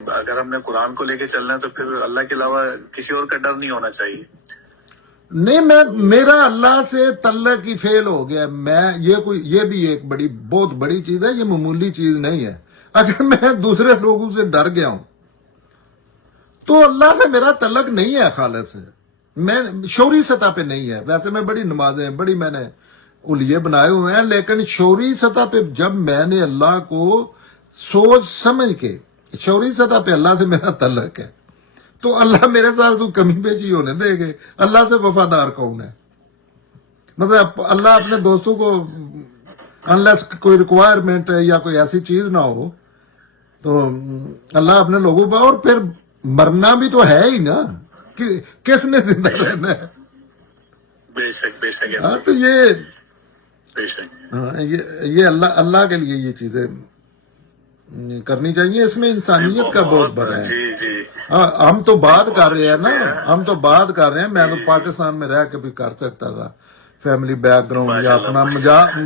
اگر ہم نے قرآن کو لے کے چلنا ہے تو پھر اللہ کے علاوہ کسی اور کا ڈر نہیں ہونا چاہیے. نہیں، میرا اللہ سے تعلق ہی فیل ہو گیا. یہ بھی ایک بہت بڑی چیز ہے، یہ معمولی چیز نہیں ہے. اگر میں دوسرے لوگوں سے ڈر گیا ہوں تو اللہ سے میرا تعلق نہیں ہے خالص سے. میں شعوری سطح پہ نہیں ہے. ویسے میں بڑی نمازیں میں نے اولیے بنائے ہوئے ہیں، لیکن شعوری سطح پہ جب میں نے اللہ کو سوچ سمجھ کے شعوری سطح پہ اللہ سے میرا تعلق ہے تو اللہ میرے ساتھ تو کمی بیشی ہونے دے گے. اللہ سے وفادار کون ہے؟ مطلب اللہ اپنے دوستوں کو انلیس کوئی ریکوائرمنٹ یا کوئی ایسی چیز نہ ہو تو اللہ اپنے لوگوں پر. اور پھر مرنا بھی تو ہے ہی نا، کس نے زندہ رہنا ہے؟ بے شک بے شک ہاں تو یہ بے شک. یہ اللہ کے لیے یہ چیزیں کرنی چاہیے. اس میں انسانیت کا بہت بڑا ہے. جی جی ہم تو بات کر رہے ہیں نا، میں تو پاکستان میں رہ کے بھی کر سکتا تھا. فیملی بیک گراؤنڈ یا اپنا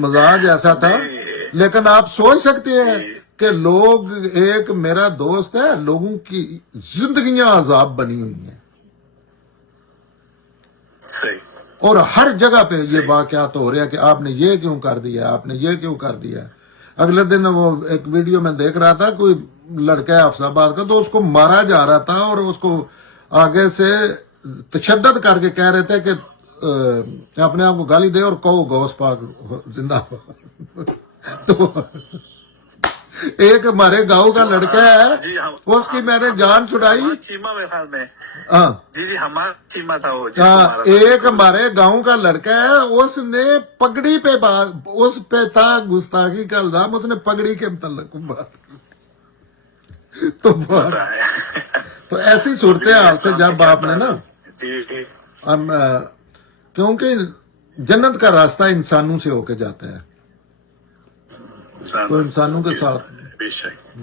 مزاج ایسا تھا، لیکن آپ سوچ سکتے ہیں کہ لوگ، ایک میرا دوست ہے، لوگوں کی زندگیاں عذاب بنی ہوئی ہیں صحیح. اور ہر جگہ پہ یہ واقعات ہو رہے ہیں کہ آپ نے یہ کیوں کر دیا، آپ نے یہ کیوں کر دیا. اگلے دن وہ ایک ویڈیو میں دیکھ رہا تھا، کوئی لڑکا ہے حفص آباد کا، تو اس کو مارا جا رہا تھا اور اس کو آگے سے تشدد کر کے کہہ رہے تھے کہ اپنے آپ کو گالی دے اور کہو غوث پاک زندہ باد. تو ایک ہمارے گاؤں کا لڑکا ہے، اس کی میں نے جان چھڑائی. چیما میرے خیال میں. ہاں جی ہمارا چیما تھا وہ. ایک ہمارے گاؤں کا لڑکا ہے، اس نے پگڑی پہ اس پہ تھا گستاخی کا الزام، اس نے پگڑی کے متعلق بات کی. تو ایسی صورتحال سے جب آپ نے نا، کیونکہ جنت کا راستہ انسانوں سے ہو کے جاتا ہے تو انسانوں کے ساتھ بے شک.